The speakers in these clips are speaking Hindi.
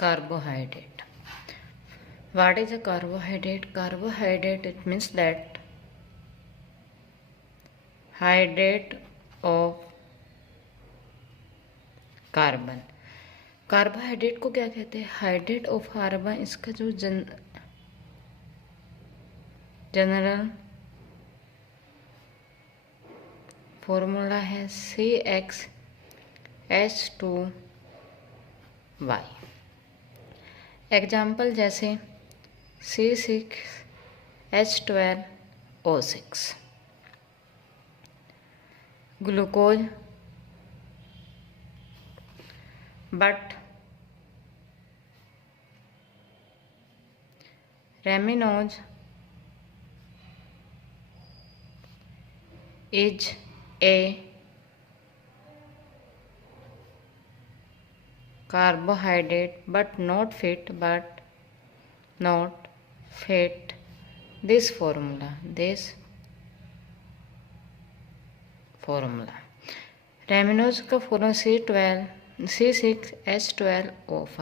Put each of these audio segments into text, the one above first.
Carbohydrate. What is a carbohydrate? Carbohydrate, it means that hydrate of carbon. Carbohydrate को क्या कहते हैं? Hydrate of carbon. इसका जो जनरल फॉर्मूला है CxH2Y। एग्जाम्पल जैसे C6H12O6, glucose, but raminose is a carbohydrate but not fit this formula. raminose का फॉर्मूला C6H12O5।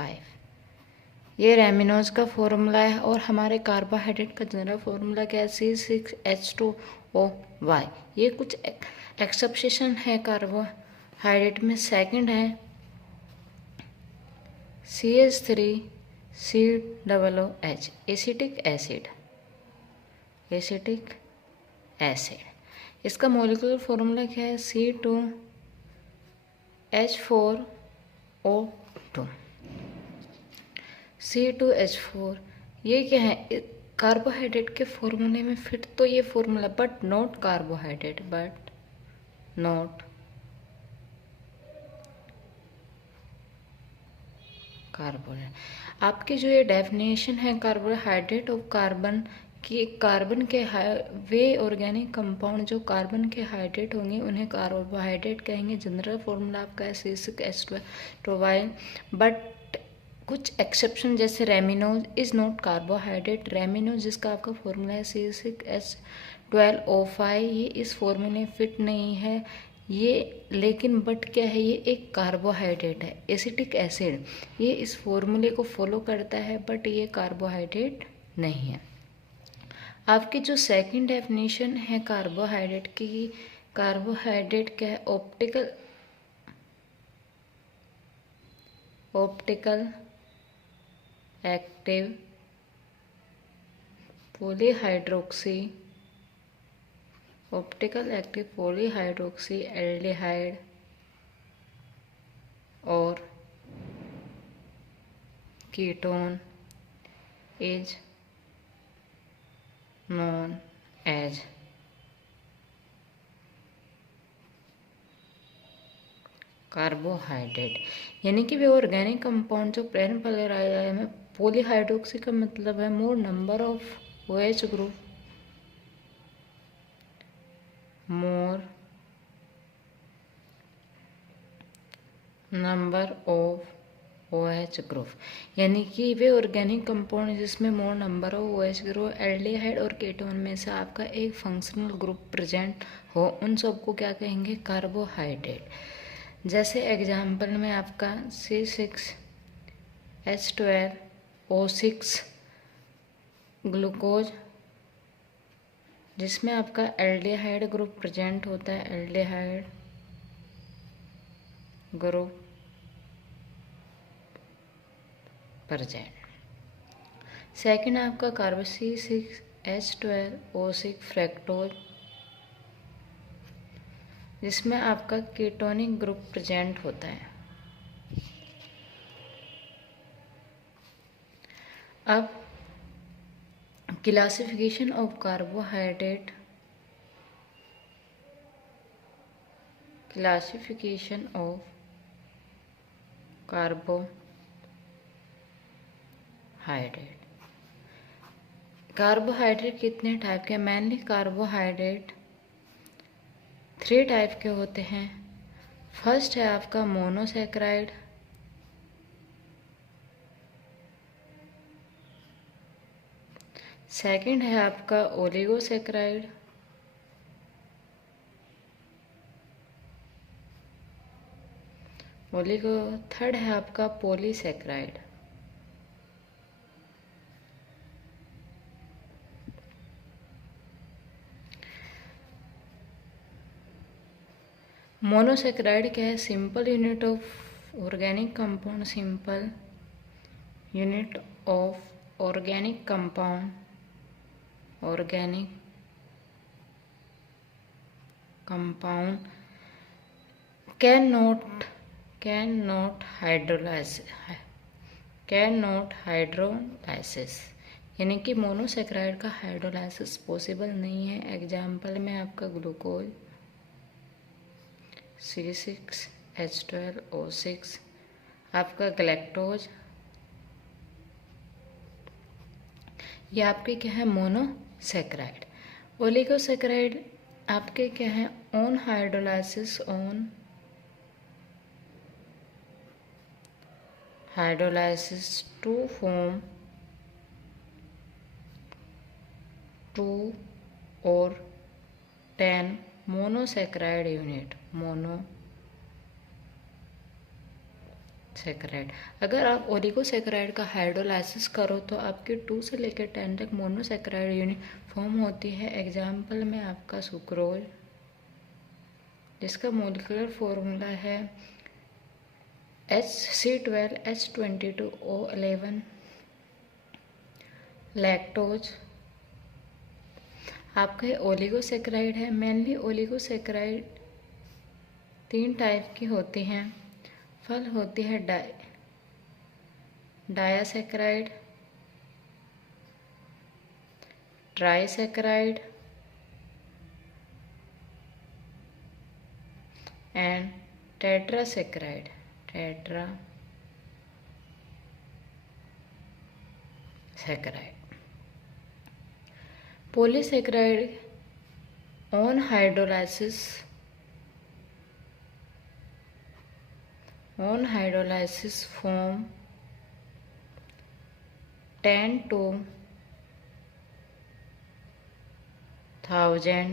ये रेमिनोज का फॉर्मूला है और हमारे कार्बोहाइड्रेट का जनरल फॉर्मूला क्या है? C6H2OY। ये कुछ एक्सेप्शन है कार्बोहाइड्रेट में। सेकंड है CH3COOH, एसिटिक एसिड। इसका मॉलिक्यूलर फॉर्मूला क्या है? C2H4O2। C2H4 ये क्या है? कार्बोहाइड्रेट के फॉर्मूले में फिट तो ये formula, but not carbohydrate, carbohydrate. आपकी जो ये डेफिनेशन है कार्बोहाइड्रेट ऑफ कार्बन कि कार्बन के वे ऑर्गेनिक कंपाउंड जो कार्बन के हाइड्रेट होंगे उन्हें कार्बोहाइड्रेट कहेंगे। जनरल फॉर्मूला आपका है C6H12Y। बट कुछ एक्सेप्शन जैसे रेमिनोज इज नॉट कार्बोहाइड्रेट। रेमिनोज जिसका आपका फॉर्मूला है C6H12O5, ये इस फॉर्मूले फिट नहीं है ये, लेकिन बट क्या है? ये एक कार्बोहाइड्रेट है। एसिटिक एसिड ये इस फॉर्मूले को फॉलो करता है बट ये कार्बोहाइड्रेट नहीं है। आपकी जो सेकंड डेफिनेशन है कार्बोहाइड्रेट की, कार्बोहाइड्रेट क्या है? ऑप्टिकल एक्टिव पॉलीहाइड्रोक्सी एल्डिहाइड और ketone is known as carbohydrate. यानी कि वे ऑर्गेनिक कंपाउंड जो प्लेन पॉलीहाइड्रोक्सी में, पॉलीहाइड्रोक्सी का मतलब है more number of OH group, more number of OH group. यानी कि वे ऑर्गेनिक कंपाउंड जिसमें more number of OH group, aldehyde और कीटोन में से आपका एक फंक्शनल ग्रुप प्रेजेंट हो, उन सबको क्या कहेंगे? कार्बोहाइड्रेट। जैसे एग्जाम्पल में आपका C6H12O6 ग्लूकोज, जिसमें आपका एल्डिहाइड ग्रुप प्रेजेंट होता है, एल्डिहाइड ग्रुप प्रेजेंट। सेकंड आपका कार्बन C6H12O6 फ्रैक्टोज, जिसमें आपका कीटोनिक ग्रुप प्रेजेंट होता है। अब classification of carbohydrate, classification of carbohydrate. Carbohydrate कितने टाइप के? मेनली कार्बोहाइड्रेट 3 टाइप के होते हैं। फर्स्ट है आपका मोनोसैकेराइड, सेकंड है आपका ओलिगोसैकेराइड, थर्ड है आपका पॉलीसैकेराइड। मोनोसेक्राइड क्या है? Simple unit of organic compound, simple unit of organic compound, organic compound can not hydrolysis, यानी कि मोनोसेक्राइड का हाइड्रोलाइसिस पॉसिबल नहीं है। एग्जाम्पल में आपका ग्लूकोज C6H12O6, आपका गैलेक्टोज, ये आपके क्या है? मोनोसेक्राइड। ओलिगोसेक्राइड आपके क्या है? On hydrolysis to form 2 or 10 monosaccharide unit, monosaccharide. अगर आप ओलिगोसेक्राइड का हाइड्रोलाइसिस करो तो आपके 2 से लेकर 10 तक मोनोसेक्राइड यूनिट फॉर्म होती है। एग्जाम्पल में आपका सुक्रोज, जिसका मोलिकुलर फॉर्मूला है C12H22O11, लैक्टोज आपका ओलिगोसेक्राइड है। मेनली ओलिगोसेक्राइड 3 टाइप की होती हैं। फल होती है disaccharide, trisaccharide and tetrasaccharide, polysaccharide on hydrolysis form 10 to 1000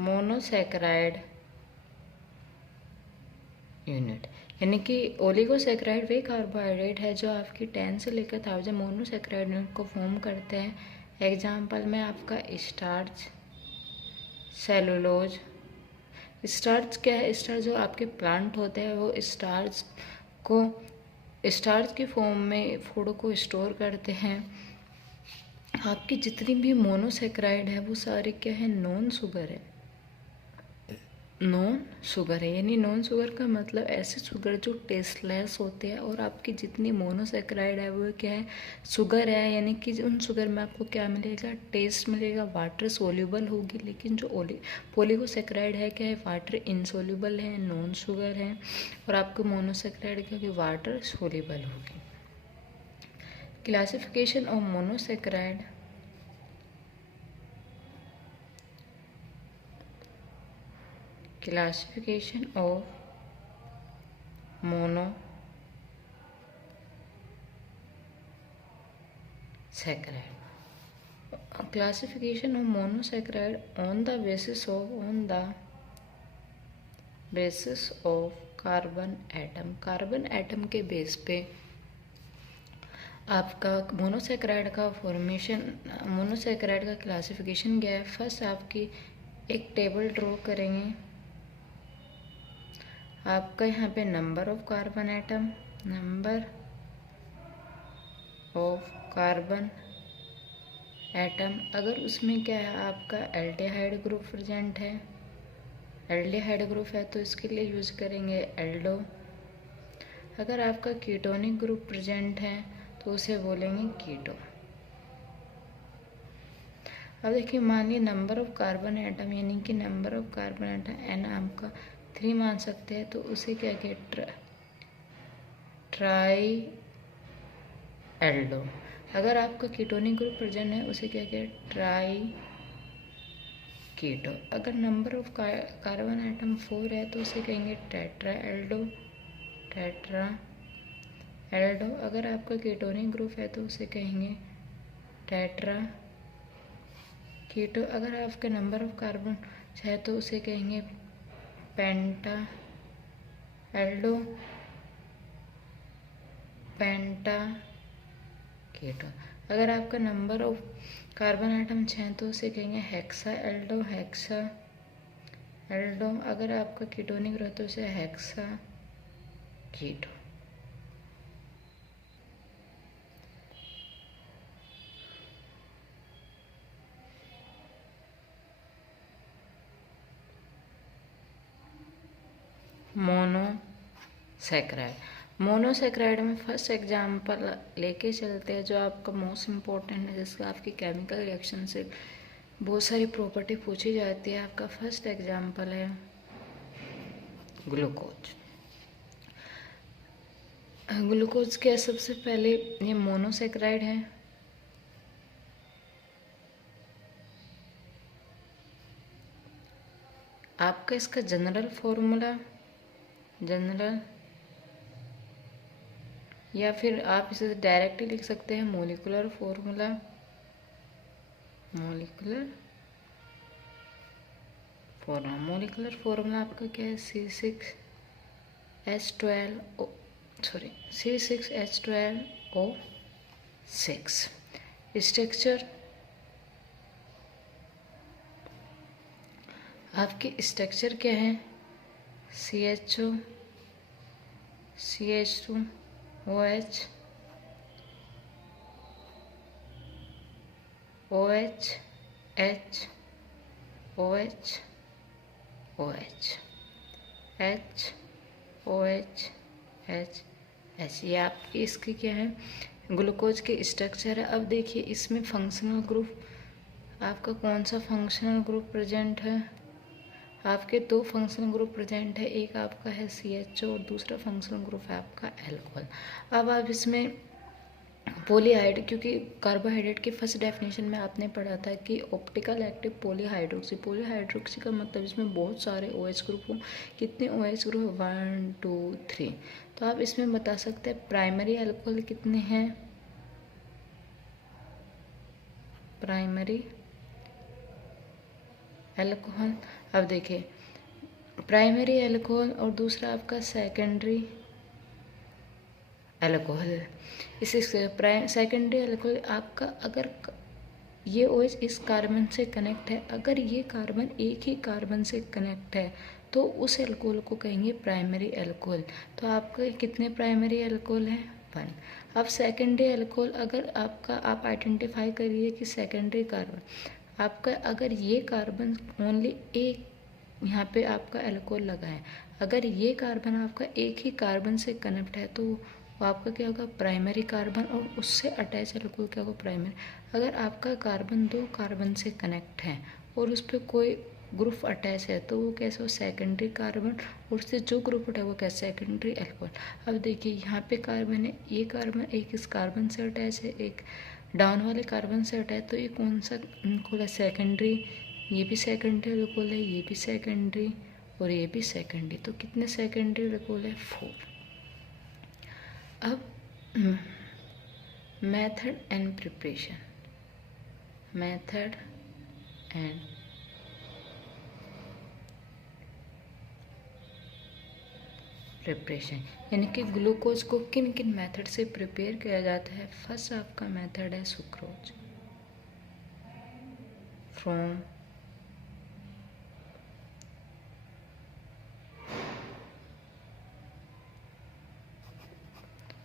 monosaccharide unit, यानी कि ओलिगोसेक्राइड वे कार्बोहाइड्रेट है जो आपकी 10 से लेकर 1000 मोनोसेक्राइड यूनिट को फॉर्म करते हैं। एग्जाम्पल में आपका स्टार्च, सेलुलोज। स्टार्च क्या है? स्टार्च जो आपके प्लांट होते हैं वो स्टार्च की फॉर्म में फूड को स्टोर करते हैं। आपकी जितनी भी मोनोसेक्राइड है वो सारी क्या है? नॉन शुगर है, यानी नॉन शुगर का मतलब ऐसे शुगर जो टेस्टलेस होते हैं। और आपकी जितनी मोनोसेक्राइड है वो क्या है? शुगर है, यानी कि उन शुगर में आपको क्या मिलेगा? टेस्ट मिलेगा, वाटर सोल्यूबल होगी। लेकिन जो पॉलीगोसेक्राइड है क्या है? वाटर इनसोल्यूबल है, नॉन शुगर है। और आपको मोनोसेक्राइड क्या है? वाटर सोल्यूबल होगी। Classification of monosaccharide, classification of monosaccharide, classification of monosaccharide on the basis of carbon atom के बेस पे आपका मोनोसेक्राइड का क्लासिफिकेशन क्या है? फर्स्ट आपकी एक टेबल ड्रॉ करेंगे। आपका यहाँ पे नंबर ऑफ कार्बन एटम, अगर उसमें क्या है? आपका एल्डिहाइड ग्रुप प्रेजेंट है, तो इसके लिए यूज करेंगे एल्डो। अगर आपका कीटोनिक ग्रुप प्रेजेंट है तो उसे बोलेंगे कीटो। अब देखिए, मानिए नंबर ऑफ कार्बन एटम, यानी कि number of carbon atom n आपका 3 मान सकते हैं, तो उसे क्या कहते? Tri aldo. अगर आपका कीटोनिक ग्रुप प्रेजेंट है उसे क्या कहते? Tri keto. अगर नंबर ऑफ कार्बन एटम 4 है तो उसे कहेंगे टेट्रा एल्डो। अगर आपका कीटोनिक ग्रुप है तो उसे कहेंगे टेट्रा कीटो। अगर आपका नंबर ऑफ कार्बन है तो उसे कहेंगे पेंटा कीटो। अगर आपका नंबर ऑफ कार्बन एटम 6 तो उसे कहेंगे हेक्सा एल्डोम अगर आपका कीटोनिक ग्रुप तो उसे हेक्सा कीटो। मोनोसेक्राइड में फर्स्ट एग्जाम्पल लेके चलते हैं जो आपका मोस्ट इम्पोर्टेंट है, जिसका आपकी केमिकल रिएक्शन से बहुत सारी प्रॉपर्टी पूछी जाती है। आपका फर्स्ट एग्जाम्पल है ग्लूकोज। ग्लूकोज क्या सबसे पहले ये मोनोसेक्राइड है। आपका इसका जनरल फॉर्मूला या फिर आप इसे डायरेक्टली लिख सकते हैं मोलिकुलर फॉर्मूला। मोलिकुलर फॉर्मूला आपका क्या है, C6H12O6। स्ट्रक्चर आपकी स्ट्रक्चर क्या है, CHO CH2OH OH H OH OH H OH H H। ये आपकी इसकी क्या है, ग्लूकोज के स्ट्रक्चर है। अब देखिए इसमें फंक्शनल ग्रुप आपका कौन सा फंक्शनल ग्रुप प्रेजेंट है। आपके दो फंक्शनल ग्रुप प्रेजेंट है, एक आपका है CHO और दूसरा फंक्शनल ग्रुप है आपका एल्कोहल। अब आप इसमें पॉलीहाइड, क्योंकि कार्बोहाइड्रेट की फर्स्ट डेफिनेशन में आपने पढ़ा था कि ऑप्टिकल एक्टिव पॉलीहाइड्रोक्सी का मतलब इसमें बहुत सारे OH ग्रुप हो। कितने OH ग्रुप, 1 2 3। तो आप इसमें बता सकते हैं प्राइमरी एल्कोहल कितने हैं, प्राइमरी एल्कोहल। अब देखिए प्राइमरी एल्कोहल और दूसरा आपका सेकेंडरी एल्कोहल। इसे सेकेंडरी एल्कोहल आपका अगर ये OH इस कार्बन से कनेक्ट है, अगर ये कार्बन एक ही कार्बन से कनेक्ट है तो उस एल्कोहल को कहेंगे प्राइमरी एल्कोहल। तो आपके कितने प्राइमरी एल्कोहल हैं, 1। अब सेकेंडरी एल्कोहल अगर आपका आप आइडेंटिफाई करिए कि सेकेंडरी कार्बन आपका अगर ये कार्बन ओनली एक यहाँ पे आपका एल्कोहल लगा है, अगर ये कार्बन आपका एक ही कार्बन से कनेक्ट है तो वो आपका क्या होगा, प्राइमरी कार्बन, और उससे अटैच एल्कोहल क्या होगा, प्राइमरी। अगर आपका कार्बन दो कार्बन से कनेक्ट है और उस पर कोई ग्रुप अटैच है तो वो कैसे हो, सेकेंडरी कार्बन, और उससे जो ग्रुप उठा है वो कैसे, सेकेंडरी एल्कोहल। अब देखिए यहाँ पे कार्बन है, ये कार्बन एक इस कार्बन से अटैच है, एक डाउन वाले कार्बन से अटैच, तो ये कौन सा एल्कोहल है, सेकेंडरी। ये भी सेकेंडरी एल्कोहल है, ये भी सेकेंडरी और ये भी सेकेंडरी। तो कितने सेकेंडरी एल्कोहल है, 4। अब method and preparation, method and preparation, यानी कि ग्लूकोज को किन किन मेथड से प्रिपेयर किया जाता है। फर्स्ट आपका मेथड है सुक्रोज, फ्रॉम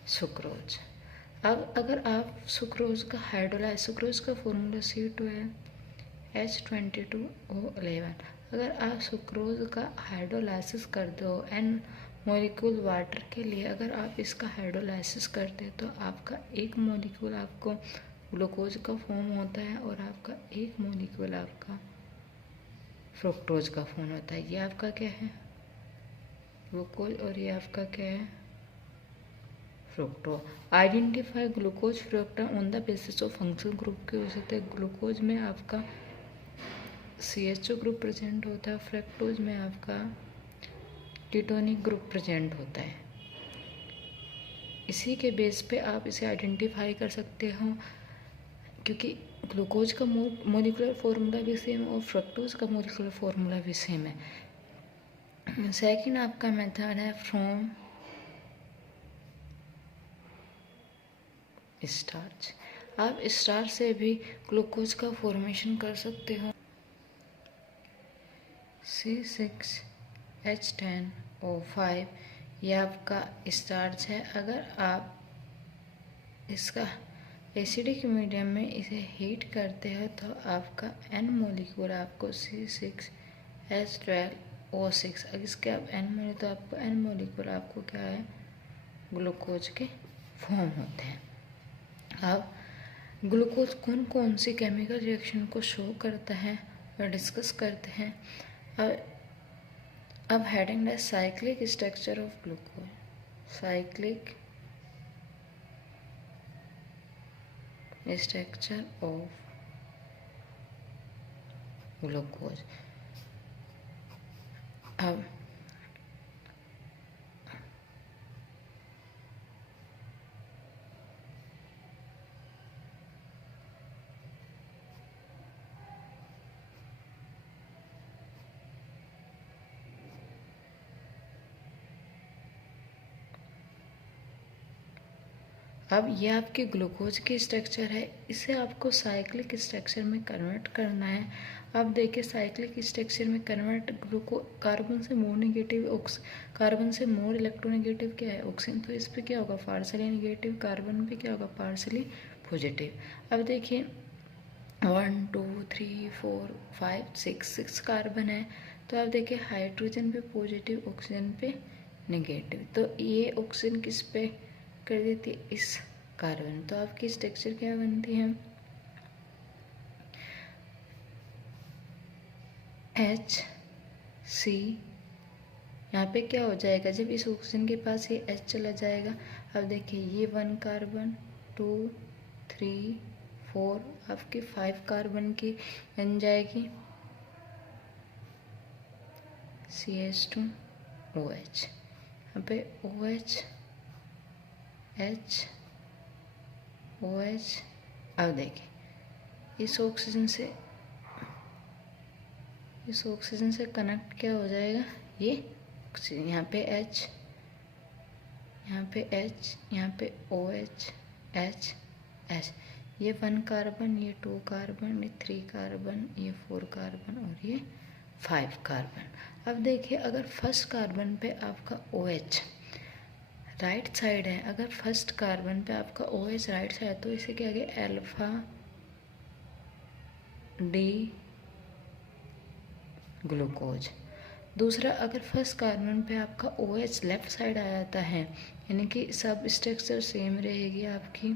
सुक्रोज। अब अगर आप सुक्रोज का हाइड्रोलाइज, सुक्रोज का फॉर्मूला C2H22O11। अगर आप सुक्रोज का हाइड्रोलाइसिस कर दो एन मॉलिक्यूल वाटर के लिए, अगर आप इसका हाइड्रोलाइसिस करते तो आपका एक मॉलिक्यूल आपको ग्लूकोज का फॉर्म होता है और आपका एक मॉलिक्यूल आपका फ्रुक्टोज का फॉर्म होता है। ये आपका क्या है, ग्लूकोज, और ये आपका क्या है, fructo. Identify glucose fructo on the basis of functional group के हो सकते हैं। ग्लूकोज में आपका CHO ग्रुप प्रेजेंट होता है, फ्रुक्टोज में आपका कीटोनिक ग्रुप प्रेजेंट होता है। इसी के बेस पे आप इसे आइडेंटिफाई कर सकते हो, क्योंकि ग्लूकोज का मोलिकुलर फॉर्मूला भी सेम है और फ्रुक्टोज का मोलिकुलर फॉर्मूला भी सेम है। सेकंड आपका मेथड है फ्रॉम स्टार्च। आप स्टार्च से भी ग्लूकोज का फॉर्मेशन कर सकते हो। C6H10O5 ये आपका स्टार्च है। अगर आप इसका एसिडिक मीडियम में इसे हीट करते हो तो आपका N मोलिक्यूल आपको C6H12O6, अगर इसके आप N मोलिक्यूल तो आपको N मोलिक्यूल आपको क्या है, ग्लूकोज के फॉर्म होते हैं। अब ग्लूकोज कौन कौन सी केमिकल रिएक्शन को शो करता है और डिस्कस करते हैं। अब हेडिंग है cyclic structure of glucose. Cyclic structure of glucose. अब ये आपके ग्लूकोज की स्ट्रक्चर है, इसे आपको साइक्लिक स्ट्रक्चर में कन्वर्ट करना है। अब देखिए साइक्लिक स्ट्रक्चर में कन्वर्ट कार्बन से मोर नेगेटिव कार्बन से मोर इलेक्ट्रोनेगेटिव क्या है, ऑक्सीजन, तो इस पे क्या होगा, पार्सली नेगेटिव, कार्बन पे क्या होगा, पार्सली पॉजिटिव। अब देखिए 1 2 3 4 5 6 कार्बन है, तो आप देखिए हाइड्रोजन पे पॉजिटिव, ऑक्सीजन पे नेगेटिव, तो ये ऑक्सीजन किस पे कर देती है, इस कार्बन, तो आपकी स्ट्रक्चर क्या बनती है, HC। यहाँ पे क्या हो जाएगा, जब इस ऑक्सीजन के पास ये H चला जाएगा। अब देखिए ये 1 कार्बन 2 3 4 आपकी 5 कार्बन की बन जाएगी CH2OH। यहाँ पे OH H OH। अब देखिए इस ऑक्सीजन से कनेक्ट क्या हो जाएगा, ये ऑक्सीजन, यहाँ पे H, यहाँ पे H, यहाँ पे OH H H, ये 1 कार्बन, ये 2 कार्बन, ये 3 कार्बन, ये 4 कार्बन और ये 5 कार्बन। अब देखिए अगर फर्स्ट कार्बन पे आपका OH राइट साइड है, अगर फर्स्ट कार्बन पे आपका OH राइट साइड है तो इसे क्या कहेंगे, अल्फा डी ग्लूकोज। दूसरा अगर फर्स्ट कार्बन पे आपका OH लेफ्ट साइड आ जाता है, यानी कि सब स्ट्रक्चर सेम रहेगी आपकी,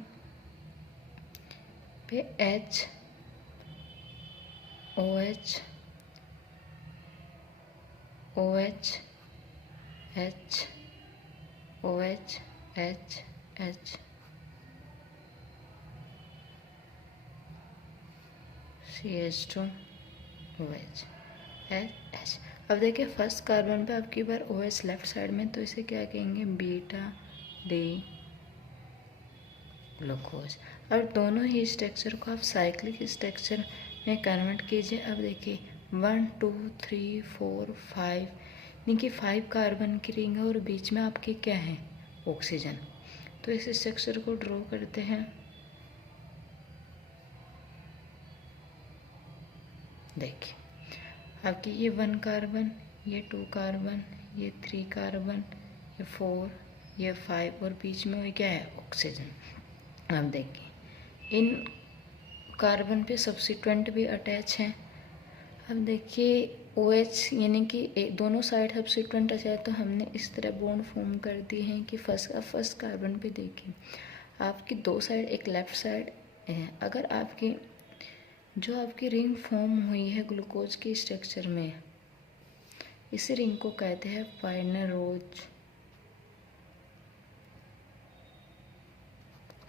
पे H OH OH H OH H H CH2OH H। अब देखिए फर्स्ट कार्बन पे आपकी बार OH लेफ्ट साइड में, तो इसे क्या कहेंगे, बीटा डी ग्लूकोज। और दोनों ही स्ट्रक्चर को आप साइक्लिक स्ट्रक्चर में कन्वर्ट कीजिए। अब देखिए 1 2 3 4 5, यानी कि 5 कार्बन की रिंग है और बीच में आपकी क्या है, ऑक्सीजन। तो इस स्ट्रक्चर को ड्रॉ करते हैं। देखिए आपकी ये 1 कार्बन, ये 2 कार्बन, ये 3 कार्बन, ये 4, ये 5 और बीच में वो क्या है, ऑक्सीजन। अब देखिए इन कार्बन पे सब्स्टिट्यूएंट भी अटैच हैं। अब देखिए OH यानी कि दोनों साइड सब्स्टिट्यूएंट अटैच है, तो हमने इस तरह बॉन्ड फॉर्म कर दिए हैं कि फर्स्ट कार्बन पे देखिए आपकी दो साइड, एक लेफ्ट साइड है। अगर आपकी जो आपकी रिंग फॉर्म हुई है ग्लूकोज की स्ट्रक्चर में, इस रिंग को कहते हैं पाइनेरोज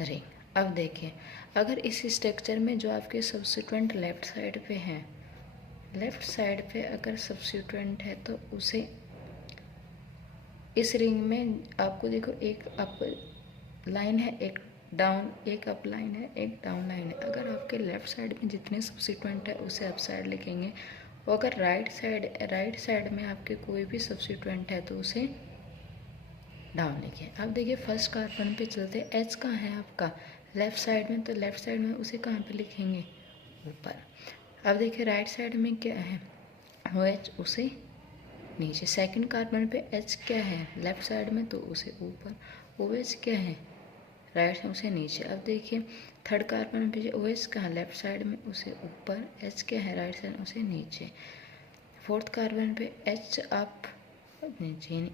रिंग। अब देखिए अगर इस स्ट्रक्चर में जो आपके सब्स्टिट्यूएंट लेफ्ट साइड पे हैं, लेफ्ट साइड पे अगर सब्स्टिट्यूएंट है तो उसे इस रिंग में आपको देखो एक अप लाइन है, एक डाउन, एक अप लाइन है, एक डाउन लाइन है। अगर आपके लेफ्ट साइड में जितने सब्स्टिट्यूएंट है उसे अप साइड लिखेंगे, और अगर राइट साइड में आपके कोई भी सब्स्टिट्यूएंट है तो उसे डाउन लिखिए। अब देखिए फर्स्ट कार्बन पे चलते, H कहाँ है आपका, लेफ्ट साइड में, तो लेफ्ट साइड में उसे कहाँ पे लिखेंगे, ऊपर। अब देखिए राइट साइड में क्या है, OH, उसे नीचे। सेकंड कार्बन पे H क्या है लेफ्ट साइड में, तो उसे ऊपर। OH क्या है राइट साइड, उसे नीचे। अब देखिए थर्ड कार्बन पे OH कहाँ लेफ्ट साइड में, उसे ऊपर। H क्या है राइट साइड, उसे नीचे। फोर्थ कार्बन पे H अप नीचे, यानी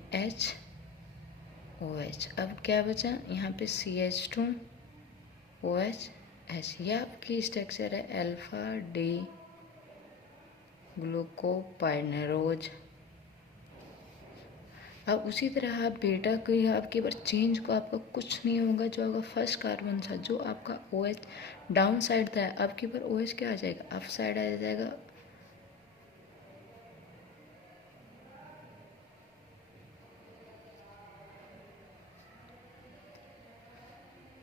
HOH। अब क्या बचा यहाँ पे CH2OH H। यह आपकी स्ट्रक्चर है अल्फा डी ग्लूकोपाइनेरोज। अब उसी तरह आप बेटा को आपके बार चेंज को आपका कुछ नहीं होगा। जो आपका फर्स्ट कार्बन था, जो आपका OH डाउन साइड था, आपके ऊपर OH क्या आ जाएगा, अप साइड आ जाएगा।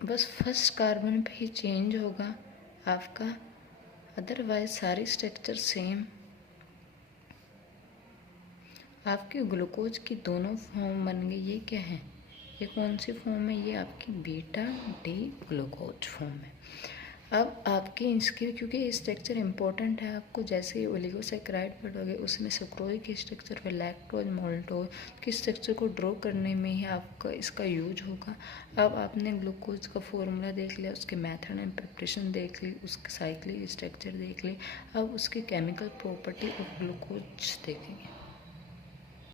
बस फर्स्ट कार्बन पे ही चेंज होगा आपका, अदरवाइज सारी स्ट्रक्चर सेम। आपके ग्लूकोज की दोनों फॉर्म बन गई। ये क्या है, ये कौन सी फॉर्म है, ये आपकी बीटा डी ग्लूकोज फॉर्म है। अब आपके इसके क्योंकि ये स्ट्रक्चर इंपॉर्टेंट है, आपको जैसे ही ओलिगोसैकेराइड पढ़ोगे उसमें सुक्रोज की स्ट्रक्चर और लैक्टोज मोल्टोज की स्ट्रक्चर को ड्रॉ करने में ही आपका इसका यूज होगा। अब आपने ग्लूकोज का फॉर्मूला देख लिया, उसके मेथड एंड प्रिपरेशन देख ली, उसके साइक्लिक स्ट्रक्चर देख ली। अब उसकी केमिकल प्रॉपर्टी ऑफ ग्लूकोज देखेंगे।